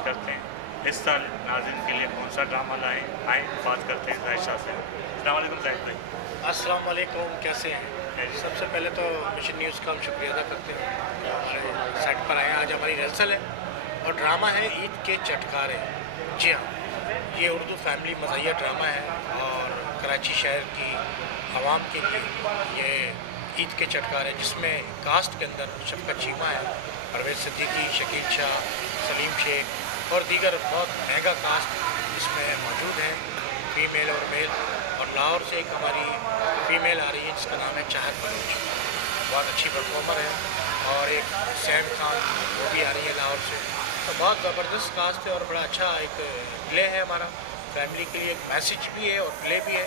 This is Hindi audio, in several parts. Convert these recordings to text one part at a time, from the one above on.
पेश करते हैं। इस साल नाज़रीन के लिए कौन सा ड्रामा लाएँ, आएँ बात करते हैं ज़ाहिद शाह से। अस्सलाम वालेकुम ज़ाहिद भाई। अस्सलाम वालेकुम, कैसे हैं? सबसे पहले तो मिशन न्यूज़ का हम शुक्रिया अदा करते हैं जो हमारे सेट पर आए। आज हमारी रिहर्सल है और ड्रामा है ईद के चटकारे। जी हाँ, ये उर्दू फैमिली मज़ाहिया ड्रामा है और कराची शहर की आवाम के लिए ये ईद के चटकारे, जिसमें कास्ट के अंदर शफ़क़त चीमा है, परवेज़ सिद्दीकी, शकील शाह, सलीम शेख और दीगर बहुत महंगा कास्ट इसमें मौजूद है, फीमेल और मेल। और लाहौर से एक हमारी फ़ीमेल आ रही है जिसका नाम है चाहत बलूच, बहुत अच्छी परफॉर्मर है। और एक सैम खान, वो भी आ रही है लाहौर से। तो बहुत ज़बरदस्त कास्ट है और बड़ा अच्छा एक प्ले है हमारा फैमिली के लिए, एक मैसेज भी है और प्ले भी है।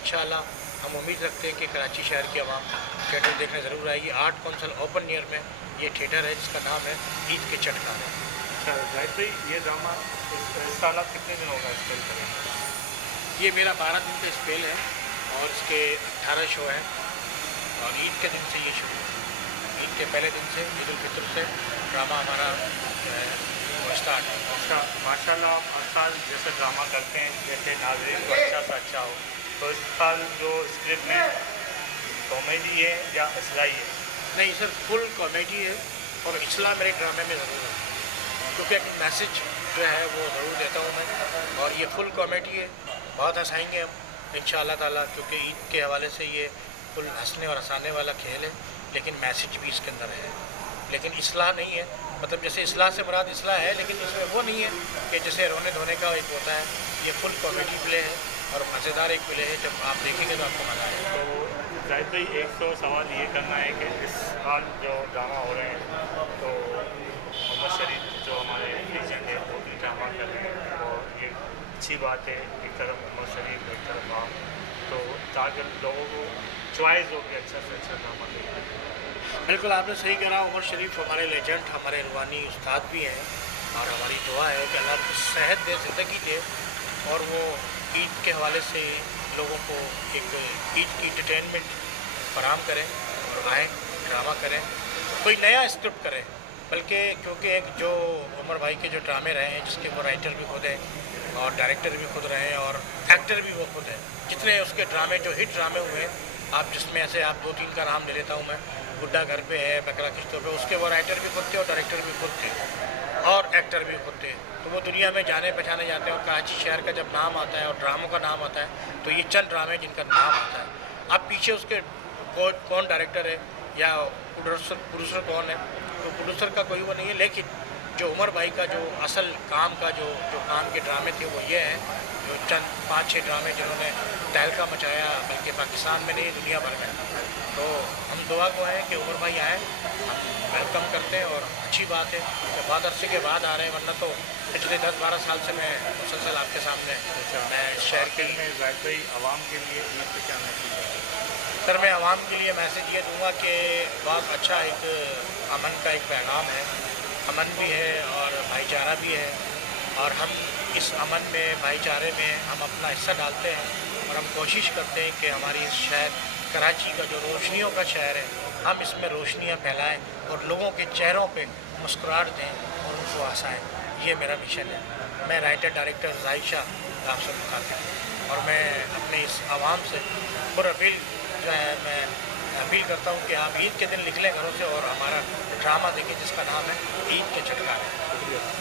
इंशाअल्लाह हम उम्मीद रखते हैं कि कराची शहर की आवाम थिएटर देखने ज़रूर आएगी। आर्ट कौंसल ओपन ईयर में ये थिएटर है जिसका नाम है ईद के चटकारे। अच्छा ज़ाहिद भाई, ये ड्रामा इस साल आप कितने दिन होगा स्पेल करेंगे? ये मेरा 12 दिन का स्पेल है और इसके 18 शो हैं और ईद के दिन से ये शुरू है। ईद के पहले दिन से, ईद उल फितर से ड्रामा हमारा जो है वो स्टार्ट है। अच्छा, माशाल्लाह आप हर साल जैसे ड्रामा करते हैं, जैसे नाज़रीन को अच्छा से अच्छा हो, तो इस साल जो स्क्रिप्ट में कॉमेडी है या असलाई है? नहीं सर, फुल कॉमेडी है और इसलाह मेरे ड्रामे में ज़रूर है, क्योंकि एक मैसेज जो है वो ज़रूर देता हूँ मैं। और ये फुल कॉमेडी है, बहुत हंसाएंगे हम इंशाअल्लाह ताला, क्योंकि ईद के हवाले से ये फुल हंसने और हंसाने वाला खेल है, लेकिन मैसेज भी इसके अंदर है। लेकिन इसलाह नहीं है, मतलब जैसे इसलाह से मुराद इसलाह है, लेकिन इसमें वो नहीं है कि जैसे रोने धोने का एक होता है। ये फुल कॉमेडी प्ले है और मज़ेदार एक प्ले है, जब आप देखेंगे तो आपको मज़ा आएगा। तो ज़ाहिद भाई, एक तो सवाल ये करना है कि इस साल जो ड्रामा हो रहे हैं, तो मोहम्मद शरीफ जो हमारे लीजेंड है वो भी ड्रामा कर रहे हैं और ये अच्छी बात है। एक तरफ मोहम्मद शरीफ, एक तरफ आप, तो ताकि लोगों को चॉइस हो कि अच्छा से अच्छा ड्रामा देखें। बिल्कुल आपने सही कहा। उमर शरीफ हमारे लेजेंड, हमारे रूहानी उस्ताद भी हैं और हमारी दुआ है कि अल्लाह को सेहत दे, ज़िंदगी दे और वो ईद के हवाले से लोगों को एक ईद की इंटरटेनमेंट फराहम करें और आएँ ड्रामा करें, कोई नया स्क्रिप्ट करें। बल्कि क्योंकि एक जो उमर भाई के जो ड्रामे रहे हैं, जिसके वो राइटर भी खुद हैं और डायरेक्टर भी खुद रहे हैं और एक्टर भी वो खुद हैं, जितने उसके ड्रामे जो हिट ड्रामे हुए हैं, आप जिसमें ऐसे आप 2-3 का नाम ले लेता हूँ मैं, गुड्डा घर पे है, बकरा किश्तों पे, उसके वो राइटर भी खुद थे और डायरेक्टर भी खुद थे और एक्टर भी खुद थे। तो वो दुनिया में जाने पहचाने जाते हैं और कराची शहर का जब नाम आता है और ड्रामों का नाम आता है, तो ये चंद ड्रामे जिनका नाम आता है। अब पीछे उसके कौन डायरेक्टर है या प्रोड्यूसर कौन है, तो प्रोड्यूसर का कोई वो नहीं है। लेकिन जो उमर भाई का जो असल काम का जो काम के ड्रामे थे वो ये हैं, जो चंद 5-6 ड्रामे जिन्होंने तहलका मचाया, बल्कि पाकिस्तान में नहीं दुनिया भर में। तो हम दुआ को हैं कि उमर भाई आएँ, हम वेलकम करते हैं और अच्छी बात है कि बहुत अरसे के बाद आ रहे हैं, वरना तो पिछले 10-12 साल से मैं मुसलसल आपके सामने मैं शहर के लिए ज़ाहिद भाई आवाम के लिए ईद पे क्या मैसेज है? सर, मैं आवाम के लिए मैसेज ये दूँगा कि बहुत अच्छा एक अमन का एक पैगाम है, अमन भी है और भाईचारा भी है और हम इस अमन में, भाईचारे में हम अपना हिस्सा डालते हैं और हम कोशिश करते हैं कि हमारी इस शहर कराची का जो रोशनियों का शहर है, हम इसमें रोशनियाँ फैलाएं और लोगों के चेहरों पे मुस्कुराहट दें और उनको हंसाएं। ये मेरा मिशन है। मैं राइटर डायरेक्टर ज़ाहिद शाह आपसे मुखातिब हूँ और मैं अपने इस आवाम से पुरअपील जो है मैं अपील करता हूँ कि आप ईद के दिन निकलें घरों से और हमारा ड्रामा देखें जिसका नाम है ईद के चटकारे। शुक्रिया।